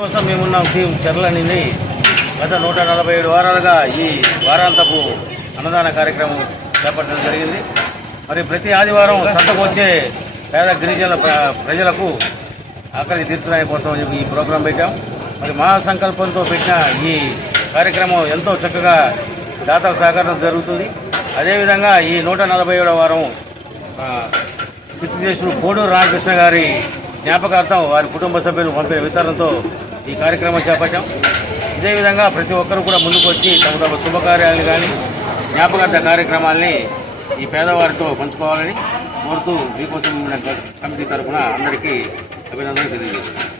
కోసం మేమున్నాం టీం చర్ల నుండి గత 147 వారాలుగా ఈ వారాంతపు అన్నదాన కార్యక్రమం చేపట్టడం జరిగింది. మరి ప్రతి ఆదివారం సంతకు వచ్చే పేద గిరిజనుల ప్రజలకు ఆకలి తీర్చడానికి కోసం ఈ ప్రోగ్రాం పెట్టాం. మరి మహాసంకల్పంతో పెట్టిన ఈ కార్యక్రమం ఎంతో చక్కగా దాతల సహకారం జరుగుతుంది. అదేవిధంగా ఈ 147వ వారం పితృదేశుడు కోడూరు రామకృష్ణ గారి జ్ఞాపకార్థం వారి కుటుంబ సభ్యులు పంపిన వితరణతో ఈ కార్యక్రమం చేపట్టాం. ఇదే విధంగా ప్రతి ఒక్కరూ కూడా ముందుకు వచ్చి తమ తమ శుభకార్యాలను కానీ జ్ఞాపకార్థ కార్యక్రమాల్ని ఈ పేదవారితో పంచుకోవాలని కోరుతూ మీకోసం కమిటీ తరఫున అందరికీ అభినందనలు తెలియజేస్తున్నాను.